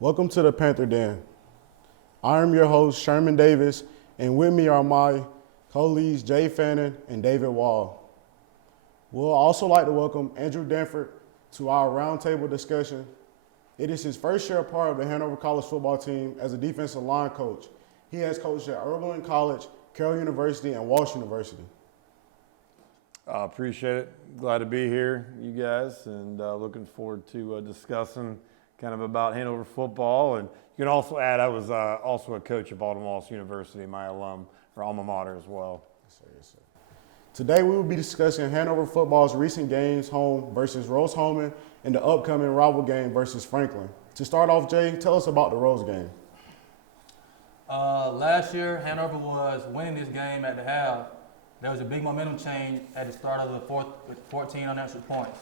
Welcome to the Panther Den. I am your host, Sherman Davis, and with me are my colleagues, Jay Fannin and David Wall. We'll also like to welcome Andrew Danford to our roundtable discussion. It is his first year part of the Hanover College football team as a defensive line coach. He has coached at Oberlin College, Carroll University, and Walsh University. I appreciate it. Glad to be here, you guys, and looking forward to discussing kind of about Hanover football. And you can also add, I was also a coach at Walsh University, my alum or alma mater as well. Yes, sir. Yes, sir. Today we will be discussing Hanover football's recent games home versus Rose-Hulman and the upcoming rival game versus Franklin. To start off, Jay, tell us about the Rose game. Last year, Hanover was winning this game at the half. There was a big momentum change at the start of the fourth with 14 unanswered points.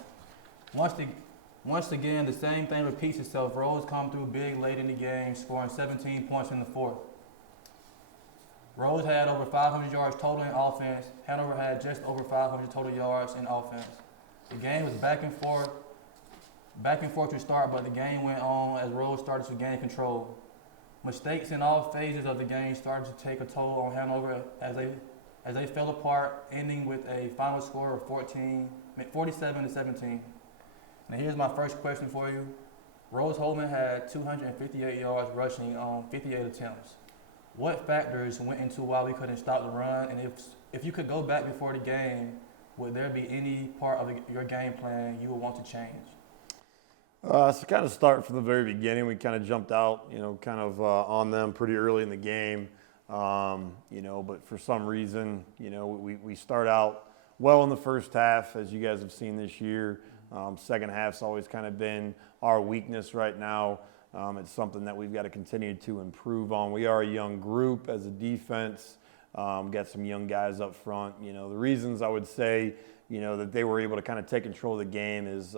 Once again, the same thing repeats itself. Rose come through big late in the game, scoring 17 points in the fourth. Rose had over 500 yards total in offense. Hanover had just over 500 total yards in offense. The game was back and forth to start, but the game went on as Rose started to gain control. Mistakes in all phases of the game started to take a toll on Hanover as they fell apart, ending with a final score of 47-17. Now here's my first question for you. Rose-Hulman had 258 yards rushing on 58 attempts. What factors went into why we couldn't stop the run? And if you could go back before the game, would there be any part of your game plan you would want to change? So kind of start from the very beginning, we kind of jumped out, on them pretty early in the game, but for some reason, we start out well in the first half, as you guys have seen this year. Second half's always kind of been our weakness right now. It's something that we've got to continue to improve on. We are a young group as a defense, got some young guys up front. The reasons I would say, that they were able to kind of take control of the game is,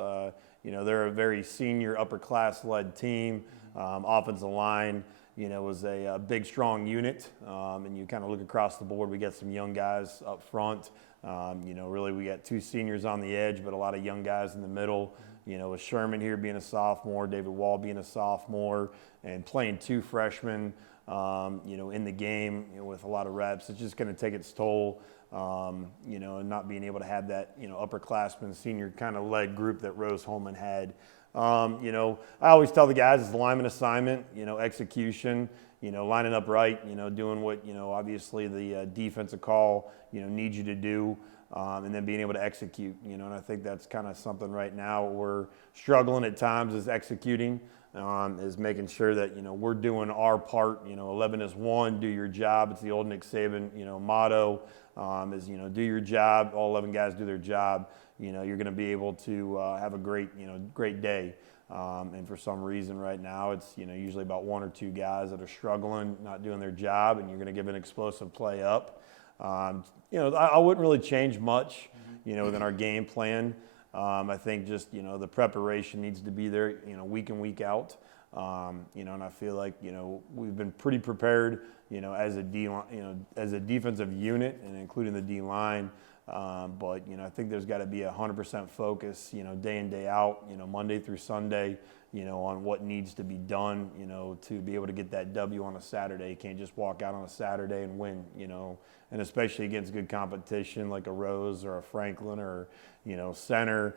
they're a very senior, upper class led team. Offensive line, was a big, strong unit. And you kind of look across the board, we got some young guys up front. Really we got two seniors on the edge, but a lot of young guys in the middle. With Sherman here being a sophomore, David Wall being a sophomore, and playing two freshmen, in the game, with a lot of reps, it's just going to take its toll. And not being able to have that, upperclassmen, senior kind of led group that Rose-Hulman had. I always tell the guys it's the lineman assignment, execution, lining up right, doing what, obviously the defensive call, needs you to do, and then being able to execute, and I think that's kind of something right now we're struggling at times is executing, is making sure that, we're doing our part, 11 is 1, do your job. It's the old Nick Saban, motto, is, do your job. All 11 guys do their job. You're going to be able to have a great day. And for some reason right now, it's, usually about one or two guys that are struggling, not doing their job, and you're going to give an explosive play up. I wouldn't really change much, within our game plan. I think just, the preparation needs to be there, week in, week out. And I feel like, we've been pretty prepared, as a as a defensive unit and including the D-line. But, I think there's got to be 100% focus, day in, day out, Monday through Sunday, on what needs to be done, to be able to get that W on a Saturday. You can't just walk out on a Saturday and win, and especially against good competition like a Rose or a Franklin or, Center,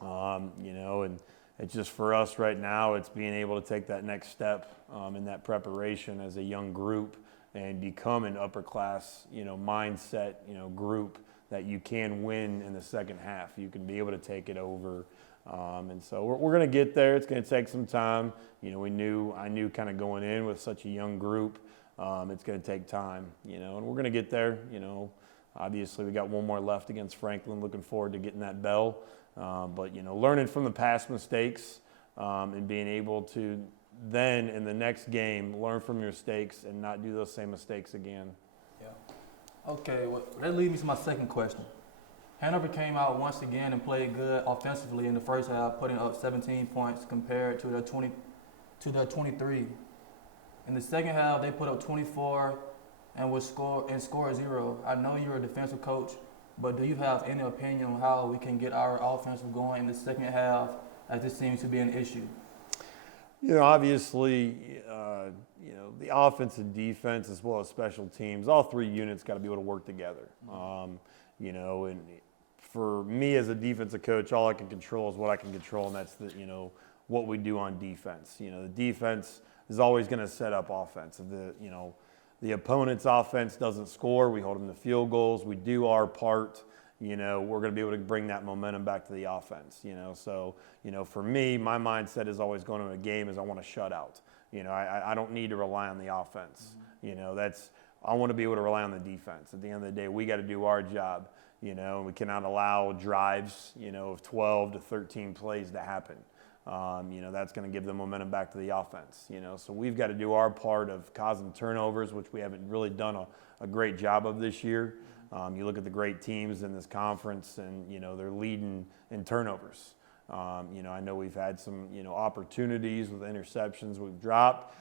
and it's just for us right now, it's being able to take that next step in that preparation as a young group and become an upper class, mindset, group that you can win in the second half. You can be able to take it over. And so we're going to get there. It's going to take some time. I knew kind of going in with such a young group, it's going to take time, and we're going to get there. Obviously we got one more left against Franklin. Looking forward to getting that bell. But, learning from the past mistakes and being able to then in the next game learn from your mistakes and not do those same mistakes again. Yeah. Okay, well, that leads me to my second question. Hanover came out once again and played good offensively in the first half, putting up 17 points compared to their 23. In the second half, they put up 24 and score 0. I know you're a defensive coach, but do you have any opinion on how we can get our offense going in the second half, as this seems to be an issue? Obviously, the offense and defense as well as special teams, all three units got to be able to work together. And for me as a defensive coach, all I can control is what I can control, and that's what we do on defense. The defense is always going to set up offense. If the opponent's offense doesn't score, we hold them to field goals. We do our part. We're going to be able to bring that momentum back to the offense. So for me, my mindset is always going into a game is I want to shut out. I don't need to rely on the offense. I want to be able to rely on the defense. At the end of the day, we got to do our job. And we cannot allow drives, of 12 to 13 plays to happen. That's going to give the momentum back to the offense. So we've got to do our part of causing turnovers, which we haven't really done a great job of this year. You look at the great teams in this conference, and they're leading in turnovers. I know we've had some opportunities with interceptions we've dropped.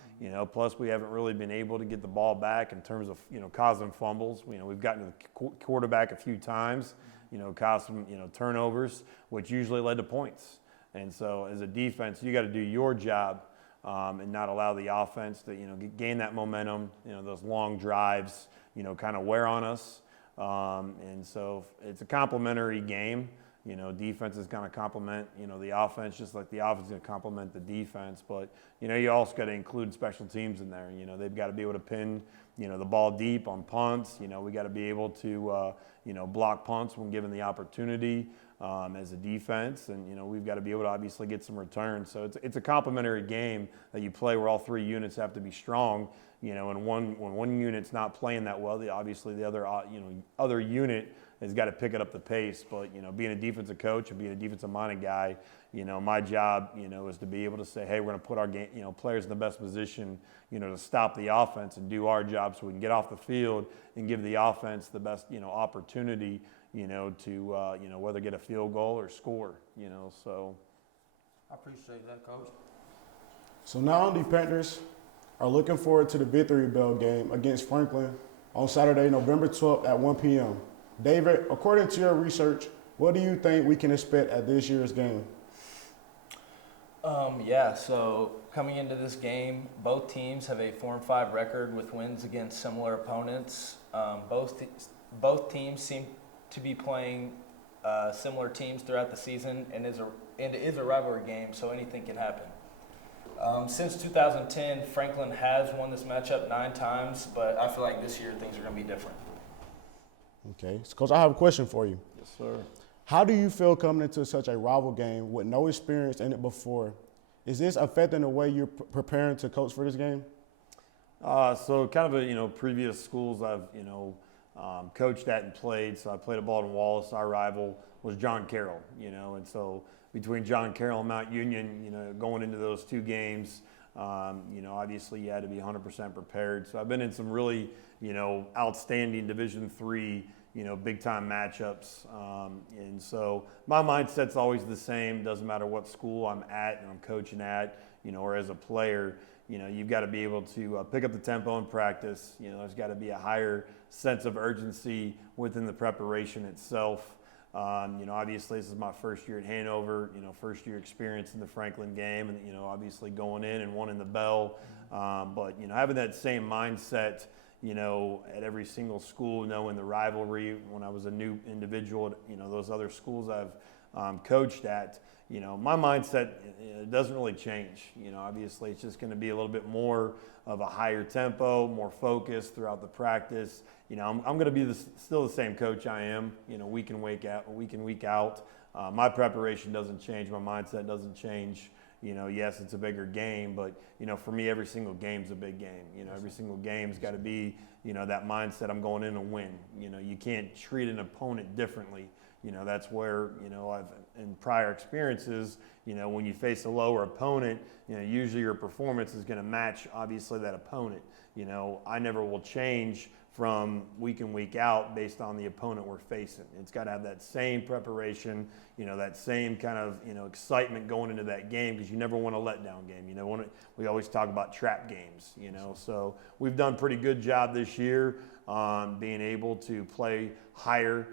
Plus we haven't really been able to get the ball back in terms of causing fumbles. We've gotten to the quarterback a few times, caused some turnovers, which usually led to points. And so as a defense, you got to do your job and not allow the offense to gain that momentum. Those long drives kind of wear on us. And so it's a complementary game. Defense is going to complement, the offense, just like the offense is going to complement the defense. But, you also got to include special teams in there. They've got to be able to pin, the ball deep on punts. We got to be able to, block punts when given the opportunity as a defense. And, we've got to be able to obviously get some returns. So it's a complementary game that you play where all three units have to be strong. And when one unit's not playing that well, obviously the other unit has got to pick it up the pace. But, being a defensive coach and being a defensive-minded guy, my job, is to be able to say, hey, we're going to put our game, players in the best position, to stop the offense and do our job so we can get off the field and give the offense the best, opportunity, to, whether get a field goal or score, so. I appreciate that, Coach. So now the Panthers are looking forward to the Victory Bell game against Franklin on Saturday, November 12th at 1 p.m. David, according to your research, what do you think we can expect at this year's game? So coming into this game, both teams have a 4-5 record with wins against similar opponents. Both teams seem to be playing similar teams throughout the season, and it is a rivalry game, so anything can happen. Since 2010, Franklin has won this matchup 9 times, but I feel like this year things are going to be different. Okay, so Coach, I have a question for you. Yes, sir. How do you feel coming into such a rival game with no experience in it before? Is this affecting the way you're preparing to coach for this game? So kind of previous schools I've, coached at and played. So I played at Baldwin Wallace. Our rival was John Carroll, and so between John Carroll and Mount Union, going into those 2 games, obviously you had to be 100% prepared. So I've been in some really, outstanding Division III, big-time matchups. And so my mindset's always the same. Doesn't matter what school I'm at and I'm coaching at, or as a player, you've got to be able to pick up the tempo in practice. There's got to be a higher sense of urgency within the preparation itself. Obviously this is my first year at Hanover, first year experience in the Franklin game, and, obviously going in and winning the bell. But, having that same mindset, at every single school, knowing the rivalry when I was a new individual at, those other schools I've coached at, my mindset doesn't really change. Obviously it's just going to be a little bit more of a higher tempo, more focus throughout the practice. I'm going to be still the same coach I am, week in, week out. My preparation doesn't change. My mindset doesn't change. Yes, it's a bigger game, but, for me, every single game's a big game. Every single game's got to be, that mindset I'm going in and win. You can't treat an opponent differently. That's where, I've in prior experiences, when you face a lower opponent, usually your performance is going to match, obviously, that opponent. I never will change from week in, week out based on the opponent we're facing. It's got to have that same preparation, that same kind of, excitement going into that game, because you never want a letdown game. We always talk about trap games, So we've done a pretty good job this year being able to play higher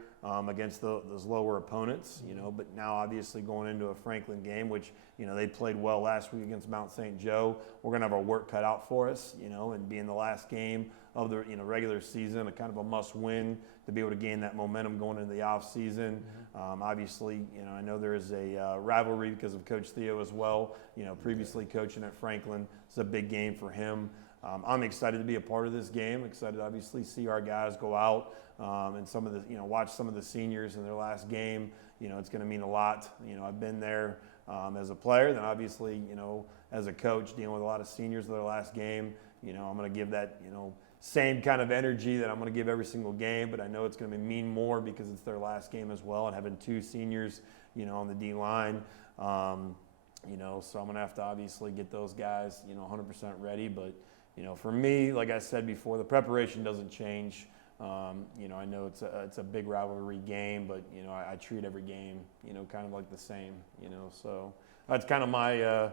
against those lower opponents, but now obviously going into a Franklin game, which, they played well last week against Mount St. Joe. We're going to have our work cut out for us, and being the last game of the regular season, a kind of a must-win to be able to gain that momentum going into the off-season. Obviously, I know there is a rivalry because of Coach Theo as well, previously coaching at Franklin. It's a big game for him. I'm excited to be a part of this game. Excited to obviously see our guys go out and some of the, watch some of the seniors in their last game. It's going to mean a lot. I've been there as a player, then obviously, as a coach dealing with a lot of seniors in their last game. I'm going to give that, same kind of energy that I'm going to give every single game, but I know it's going to mean more because it's their last game as well, and having 2 seniors, on the D line. So I'm going to have to obviously get those guys, 100% ready. But, for me, like I said before, the preparation doesn't change. I know it's a big rivalry game, but, I treat every game, kind of like the same, so that's kind of my,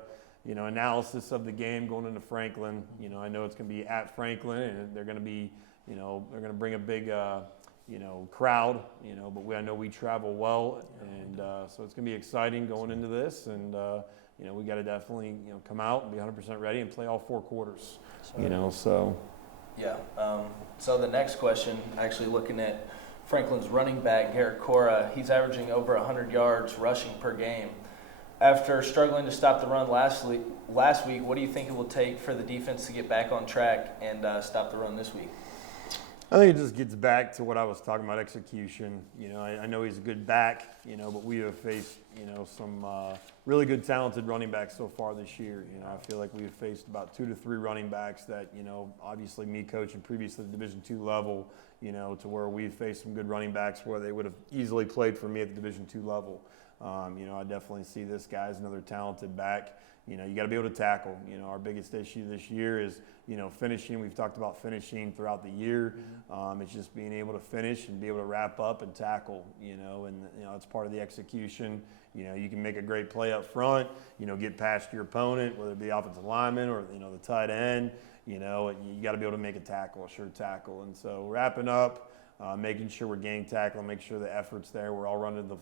analysis of the game going into Franklin. I know it's going to be at Franklin, and they're going to be, they're going to bring a big, crowd, but I know we travel well, and so it's going to be exciting going into this, and, we got to definitely, come out and be 100% ready and play all 4 quarters, so. Yeah. So the next question, actually looking at Franklin's running back, Garrett Cora, he's averaging over 100 yards rushing per game. After struggling to stop the run last week, what do you think it will take for the defense to get back on track and stop the run this week? I think it just gets back to what I was talking about, execution. I know he's a good back, but we have faced, some really good talented running backs so far this year. I feel like we've faced about 2 to 3 running backs that, obviously me coaching previously at the Division II level, to where we've faced some good running backs where they would have easily played for me at the Division II level. I definitely see this guy as another talented back. You got to be able to tackle. Our biggest issue this year is, finishing. We've talked about finishing throughout the year. It's just being able to finish and be able to wrap up and tackle, and, it's part of the execution. You can make a great play up front, get past your opponent, whether it be offensive lineman or, the tight end, you got to be able to make a tackle, a sure tackle. And so wrapping up, making sure we're gang tackling, make sure the effort's there. We're all running the,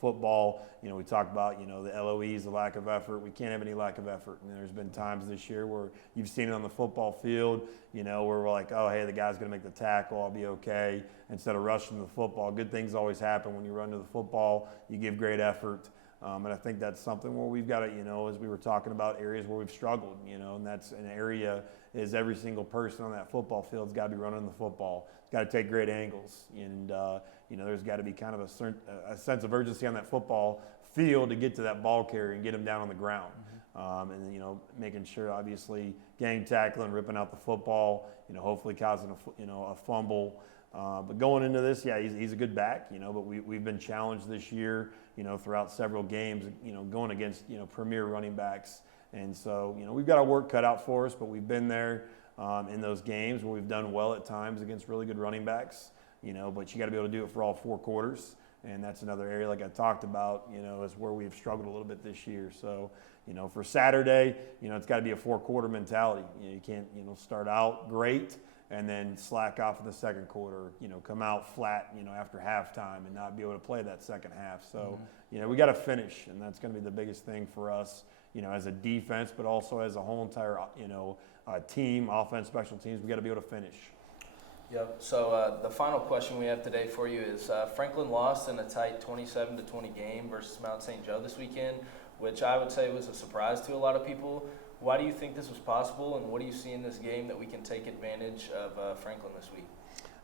football. We talked about, the LOEs, the lack of effort. We can't have any lack of effort. And there's been times this year where you've seen it on the football field, where we're like, oh, hey, the guy's going to make the tackle. I'll be okay. Instead of rushing the football, good things always happen when you run to the football. You give great effort. And I think that's something where we've got to, as we were talking about areas where we've struggled, and that's an area is every single person on that football field's got to be running the football. It's got to take great angles. And, there's got to be kind of a sense of urgency on that football field to get to that ball carrier and get him down on the ground. And, making sure, obviously, gang tackling, ripping out the football, hopefully causing a fumble. But going into this, yeah, he's a good back, but we've been challenged this year, throughout several games, going against, premier running backs. And so, we've got our work cut out for us, but we've been there in those games where we've done well at times against really good running backs, but you got to be able to do it for all 4 quarters. And that's another area, like I talked about, is where we've struggled a little bit this year. So, for Saturday, it's got to be a 4-quarter mentality. You can't, start out great and then slack off in the second quarter, come out flat, after halftime and not be able to play that second half. So, we got to finish, and that's going to be the biggest thing for us, as a defense, but also as a whole entire, team, offense, special teams. We got to be able to finish. Yep. So the final question we have today for you is Franklin lost in a tight 27-20 game versus Mount St. Joe this weekend, which I would say was a surprise to a lot of people. Why do you think this was possible, and what do you see in this game that we can take advantage of Franklin this week?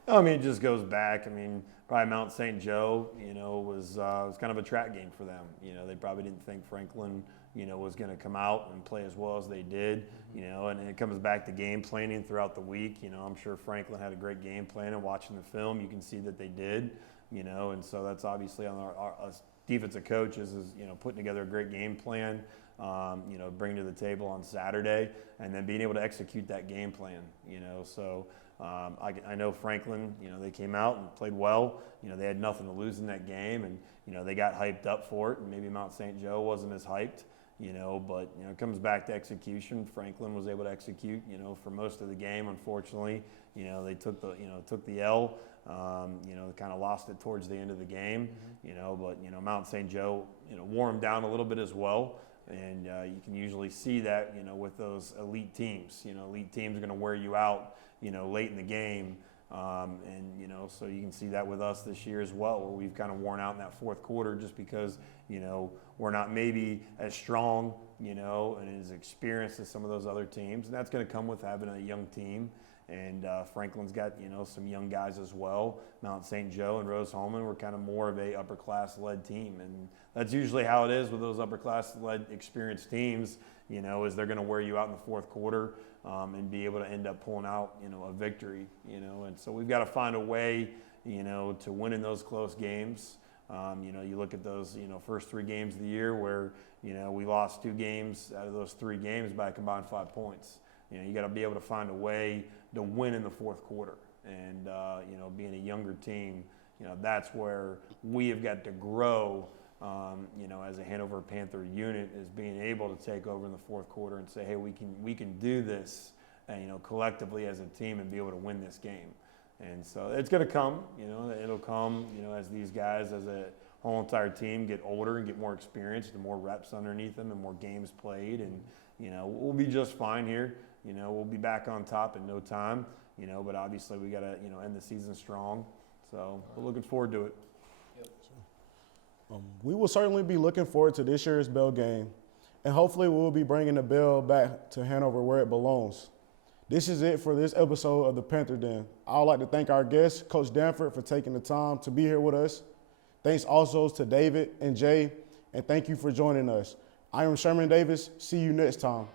I mean, it just goes back. I mean, probably Mount St. Joe, was kind of a track game for them. They probably didn't think Franklin, was going to come out and play as well as they did, and it comes back to game planning throughout the week. I'm sure Franklin had a great game plan, and watching the film, you can see that they did, and so that's obviously on our defensive coaches is, putting together a great game plan, bringing to the table on Saturday, and then being able to execute that game plan, so I know Franklin, they came out and played well. They had nothing to lose in that game, and, they got hyped up for it, and maybe Mount St. Joe wasn't as hyped, but, it comes back to execution. Franklin was able to execute, for most of the game. Unfortunately, they took the L You know, kind of lost it towards the end of the game. You know, but you know, Mount St. Joe, you know, wore them down a little bit as well. And you can usually see that, you know, with those elite teams. You know, elite teams are going to wear you out, you know, late in the game. And, you know, so you can see that with us this year as well, where we've kind of worn out in that fourth quarter just because, you know, we're not maybe as strong, you know, and as experienced as some of those other teams. And that's going to come with having a young team. And Franklin's got, you know, some young guys as well. Mount St. Joe and Rose-Hulman were kind of more of a upper-class-led team. And that's usually how it is with those upper-class-led experienced teams, you know, is they're going to wear you out in the fourth quarter and be able to end up pulling out, you know, a victory, you know. And so we've got to find a way, you know, to win in those close games. You know, you look at those, you know, first 3 games of the year where, you know, we lost 2 games out of those 3 games by a combined 5 points. You know, you got to be able to find a way to win in the fourth quarter. And, you know, being a younger team, you know, that's where we have got to grow, you know, as a Hanover Panther unit, is being able to take over in the fourth quarter and say, hey, we can do this, you know, collectively as a team and be able to win this game. And so it's going to come, you know, it'll come, you know, as these guys, as a whole entire team get older and get more experience, the more reps underneath them and more games played. And, you know, we'll be just fine here. You know, we'll be back on top in no time, you know, but obviously we got to, you know, end the season strong. So we're looking forward to it. We will certainly be looking forward to this year's bell game, and hopefully we'll be bringing the bell back to Hanover where it belongs. This is it for this episode of the Panther Den. I would like to thank our guest, Coach Danford, for taking the time to be here with us. Thanks also to David and Jay, and thank you for joining us. I am Sherman Davis. See you next time.